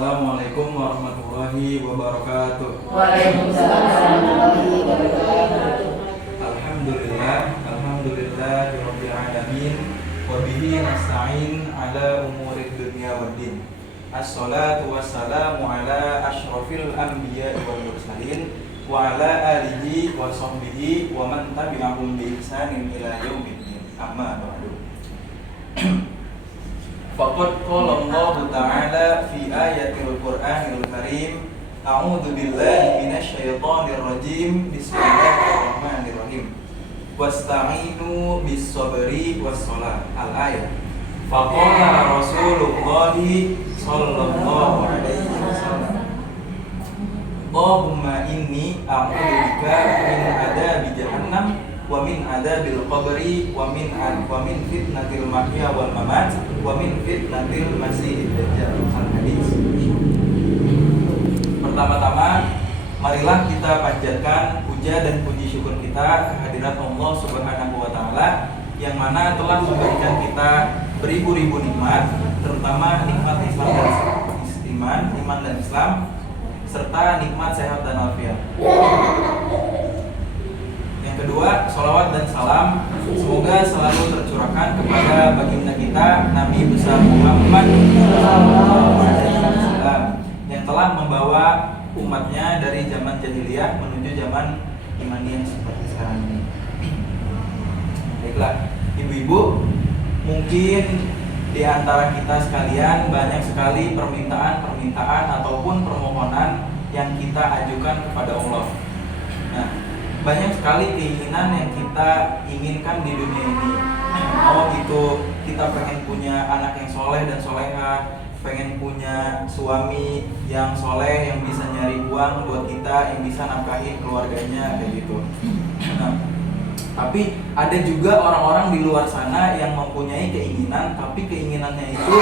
Assalamualaikum warahmatullahi wabarakatuh. Waalaikumsalam warahmatullahi wabarakatuh. Alhamdulillahirabbil alamin wa bihi nasta'in ala umurid dunya waddin. Assalatu wassalamu ala asyrafil anbiya'i wal mursalin wa ala alihi wa sahbihi wa man tabi'ahum bi ihsanin ila yaumiddin. Amma ba'du. Faqad qala Allah Ta'ala fi ayatil Qur'anil Karim, a'udzu billahi minasy syaithanir rajim. Bismillahirrahmanirrahim. Wasta'inu bis sabri was shalah. Al-ayat. Faqala Rasulullah sallallahu alaihi wasallam, Allahumma inni a'udzubika min adabi jahannam wa min adabil qabri wa min fitnatil mahya wal mamat wa min fitnatil masiihid dajjal. Al-hadis. Pertama-tama, marilah kita panjatkan puja dan puji syukur kita kehadirat Allah Subhanahu wa taala yang mana telah memberikan kita beribu-ribu nikmat, terutama nikmat Islam dan iman dan Islam, serta nikmat sehat dan afiat. Yang kedua, sholawat dan salam semoga selalu tercurahkan kepada baginda kita Nabi besar Muhammad yang telah membawa umatnya dari zaman jahiliyah menuju zaman imani yang seperti sekarang ini. Baiklah, ibu-ibu, mungkin di antara kita sekalian banyak sekali permintaan ataupun permohonan yang kita ajukan kepada Allah. Nah, banyak sekali keinginan yang kita inginkan di dunia ini. Oh, itu kita pengen punya anak yang soleh dan soleha, pengen punya suami yang soleh yang bisa nyari uang buat kita, yang bisa nafkahin keluarganya, kayak gitu. Nah, tapi ada juga orang-orang di luar sana yang mempunyai keinginan, tapi keinginannya itu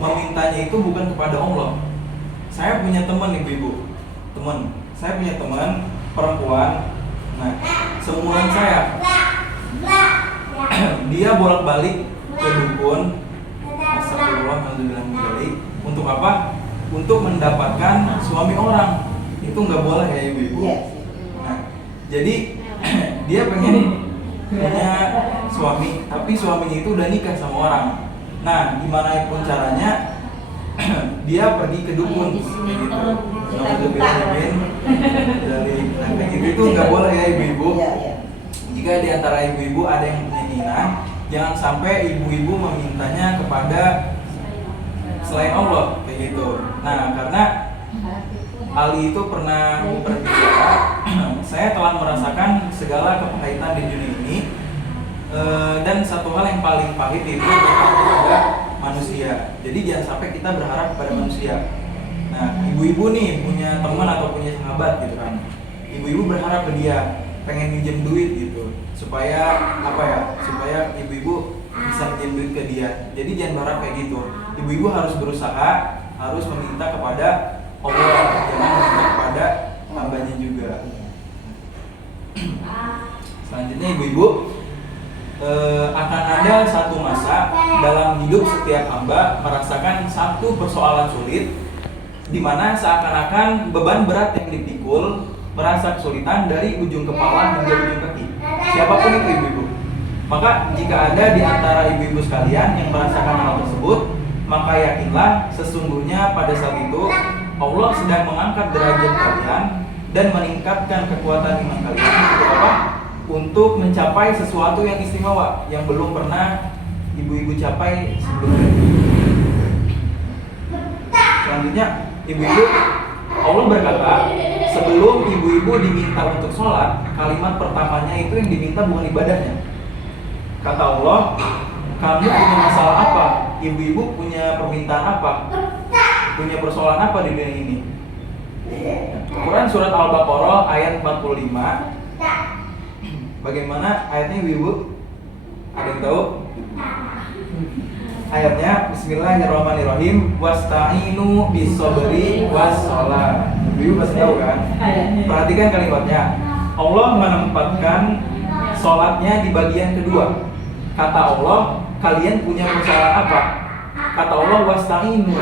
memintanya itu bukan kepada Allah. Saya punya teman, ibu-ibu, saya punya teman perempuan. Nah, seumuran saya, dia bolak-balik ke dukun. Astagfirullahaladzim. Untuk apa? Untuk mendapatkan suami orang. Itu nggak boleh ya, ibu-ibu. Nah, jadi dia pengen punya suami, tapi suaminya itu udah nikah sama orang. Nah, gimana pun caranya dia pergi ke dukun gitu. Dari itu nggak boleh ya, ibu-ibu. Jika di antara ibu-ibu ada yang punya keinginan, jangan sampai ibu-ibu memintanya kepada selain Allah, kayak gitu. Nah, karena Ali itu pernah berbicara, saya telah merasakan segala kepahitan di dunia ini, dan satu hal yang paling pahit itu kepada manusia. Jadi jangan sampai kita berharap kepada manusia. Nah, ibu-ibu nih punya teman atau punya sahabat gitu kan, ibu-ibu berharap ke dia, pengen minjem duit gitu, supaya apa ya? Supaya ibu-ibu bisa minjem duit ke dia. Jadi jangan berharap kayak gitu. Ibu-ibu harus berusaha, harus meminta kepada Allah, jangan meminta kepada hambanya juga. Selanjutnya, ibu-ibu, akan ada satu masa dalam hidup setiap hamba merasakan satu persoalan sulit, di mana seakan-akan beban berat yang dipikul merasa kesulitan dari ujung kepala hingga ujung kaki. Siapapun itu, ibu-ibu. Maka jika ada di antara ibu-ibu sekalian yang merasakan hal tersebut, maka yakinlah sesungguhnya pada saat itu Allah sedang mengangkat derajat kalian dan meningkatkan kekuatan iman kalian. Untuk apa? Untuk mencapai sesuatu yang istimewa yang belum pernah ibu-ibu capai sebelumnya. Selanjutnya, ibu-ibu, Allah berkata, sebelum ibu-ibu diminta untuk sholat, kalimat pertamanya itu yang diminta bukan ibadahnya. Kata Allah, kamu punya masalah apa? Ibu-ibu punya permintaan apa? Punya persoalan apa di dunia ini? Quran surat Al-Baqarah ayat 45. Bagaimana ayatnya, ibu-ibu? Ada yang tahu? Ayatnya, Bismillahirrahmanirrahim. Wasta'inu bis sabri was shalah. Ibu pasti tahu kan? Perhatikan kalimatnya. Allah menempatkan sholatnya di bagian kedua. Kata Allah, kalian punya persoalan apa? Kata Allah, wasta'inu.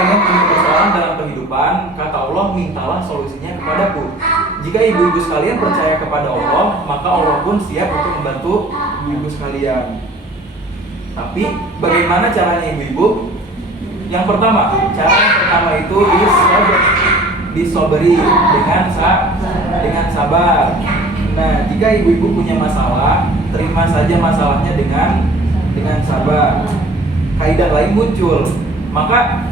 kalian punya persoalan dalam kehidupan, kata Allah, mintalah solusinya kepadaku. Jika ibu-ibu sekalian percaya kepada Allah, maka Allah pun siap untuk membantu ibu-ibu sekalian. Tapi bagaimana caranya ibu-ibu? Yang pertama, cara yang pertama itu disobri dengan sabar. Nah, jika ibu-ibu punya masalah, terima saja masalahnya dengan sabar. Kaidah lain muncul, maka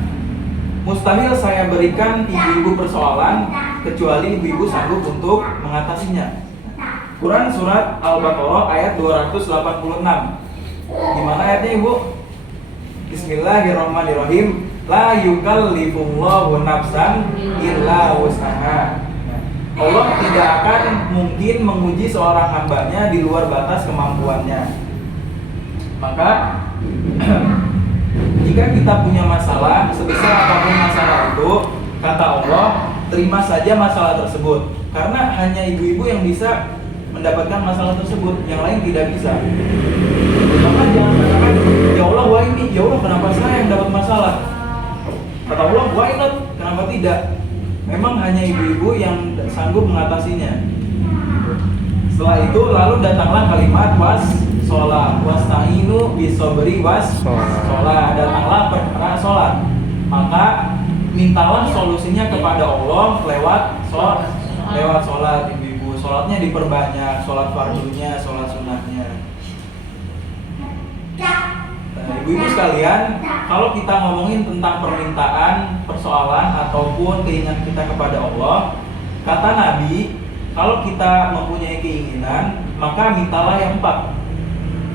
mustahil saya berikan ibu-ibu persoalan kecuali ibu-ibu sanggup untuk mengatasinya. Quran surat Al-Baqarah ayat 286. Gimana ayatnya ibu? Bismillahirrahmanirrahim. La yukallifullahu nafsan illa wus'aha. Allah tidak akan mungkin menguji seorang hambanya di luar batas kemampuannya. Maka jika kita punya masalah, sebesar apapun masalah itu, kata Allah, terima saja masalah tersebut. Karena hanya ibu-ibu yang bisa mendapatkan masalah tersebut, yang lain tidak bisa. Maka jangan katakan, ya Allah, wah ini, ya Allah, kenapa saya yang dapat masalah? Kata Allah, why not? Kenapa tidak? Memang hanya ibu-ibu yang sanggup mengatasinya. Setelah itu lalu datanglah kalimat sholat, wasta'inu bisobri sholat. Datanglah perkara sholat. Maka mintalah solusinya kepada Allah lewat sholat ibu-ibu. Sholatnya diperbanyak, sholat fardunya, sholat sunnahnya. Ibu-ibu sekalian, kalau kita ngomongin tentang permintaan, persoalan, ataupun keinginan kita kepada Allah, kata Nabi, kalau kita mempunyai keinginan, maka mintalah yang 4.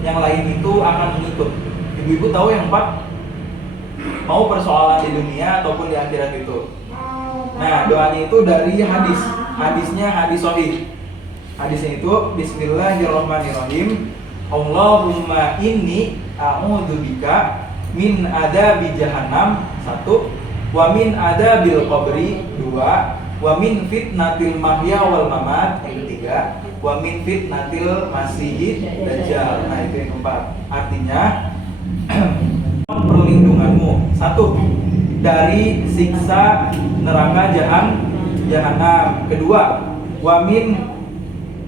Yang lain itu akan mengikut. Ibu-ibu tahu yang 4? Mau persoalan di dunia ataupun di akhirat itu. Nah, doanya itu dari hadis. Hadisnya hadis sahih. Hadisnya itu Bismillahirrahmanirrahim. Allahumma inni a'udzubika min adabi jahannam 1, wa min adabil qabri 2, wa min fitnatil mahya wal mamat yang ketiga, wa min fitnatil masihid dajjal. Nah, itu yang keempat. Artinya perlindunganmu 1 dari siksa neraka jahanam. Kedua, wa min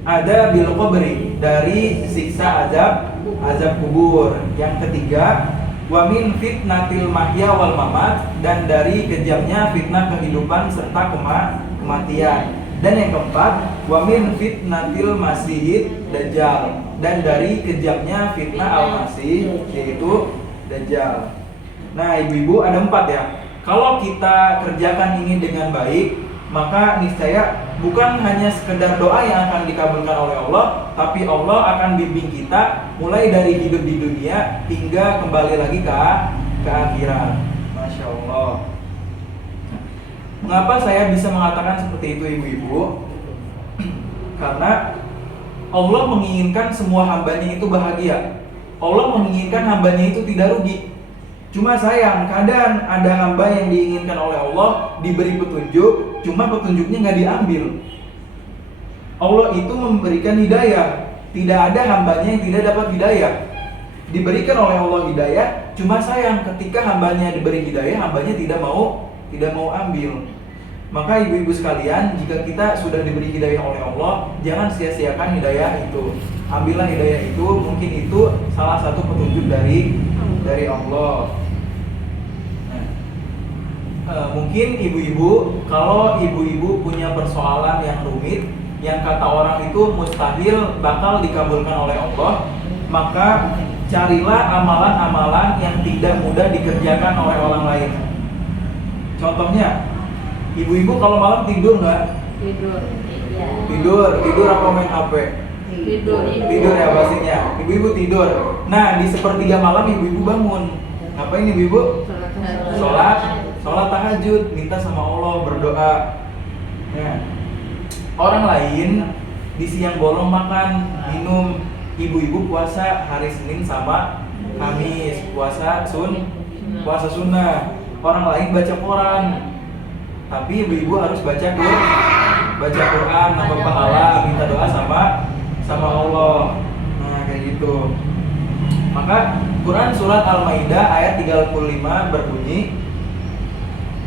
ada bil qabri, dari siksa azab kubur. Yang ketiga, wa min fitnatil mahya wal mamat, dan dari kejamnya fitnah kehidupan serta kematian. Dan yang keempat, wa min fitnatil masihid dajjal, dan dari kejamnya fitnah al-masih, yaitu dajjal. Nah, ibu-ibu, ada 4 ya. Kalau kita kerjakan ini dengan baik, maka niscaya bukan hanya sekedar doa yang akan dikabulkan oleh Allah, tapi Allah akan bimbing kita mulai dari hidup di dunia hingga kembali lagi ke akhirat. Masya Allah. Mengapa saya bisa mengatakan seperti itu, ibu-ibu? Karena Allah menginginkan semua hambanya itu bahagia. Allah menginginkan hambanya itu tidak rugi. Cuma sayang, kadang ada hamba yang diinginkan oleh Allah diberi petunjuk, cuma petunjuknya nggak diambil. Allah itu memberikan hidayah, tidak ada hambanya yang tidak dapat hidayah. Diberikan oleh Allah hidayah, cuma sayang ketika hambanya diberi hidayah, hambanya tidak mau ambil. Maka ibu-ibu sekalian, jika kita sudah diberi hidayah oleh Allah, jangan sia-siakan hidayah itu. Ambillah hidayah itu, mungkin itu salah satu petunjuk dari Allah. Mungkin ibu-ibu, kalau ibu-ibu punya persoalan yang rumit, yang kata orang itu mustahil bakal dikabulkan oleh Allah, maka carilah amalan-amalan yang tidak mudah dikerjakan oleh orang lain. Contohnya, ibu-ibu kalau malam tidur nggak? Tidur apa main HP? Tidur ya pastinya. Ibu-ibu tidur. Nah, di sepertiga malam ibu-ibu bangun. Ngapain ibu-ibu? Sholat tahajud, minta sama Allah, berdoa. Nah, orang lain di siang bolong makan, minum. Ibu-ibu puasa hari Senin sama Kamis, puasa sunnah. Orang lain baca Quran, tapi ibu-ibu harus baca Quran, nambah pahala, minta doa sama Allah. Nah, kayak gitu. Maka Quran surat Al-Maidah ayat 35 berbunyi,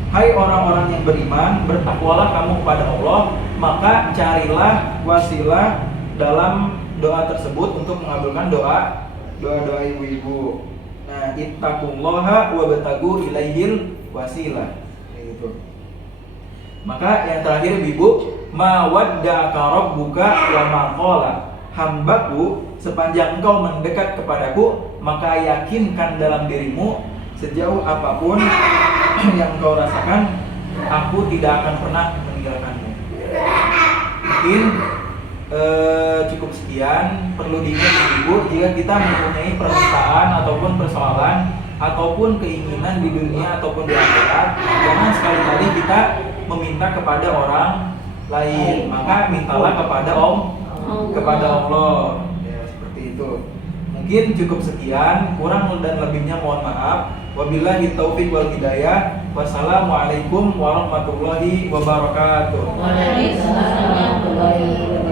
hai orang-orang yang beriman, bertakwalah kamu kepada Allah, maka carilah wasilah dalam doa tersebut untuk mengabulkan doa ibu-ibu. Nah, ittaqullaha wabtagu ilaihil wasilah. Gitu. Maka yang terakhir ibu, ma wadda'aka rabbuka wa ma qala. Hambaku, sepanjang engkau mendekat kepadaku, maka yakinkan dalam dirimu sejauh apapun yang engkau rasakan, aku tidak akan pernah meninggalkanmu. Mungkin cukup sekian. Perlu diingat ibu, jika kita mempunyai permintaan ataupun persoalan ataupun keinginan di dunia ataupun di akhirat, jangan sekali-kali kita meminta kepada orang lain, maka mintalah kepada Allah. Ya, seperti itu. Mungkin cukup sekian, kurang dan lebihnya mohon maaf. Wabillahi taufiq wal hidayah. Wassalamualaikum warahmatullahi wabarakatuh. Waalaikumsalam warahmatullahi wabarakatuh.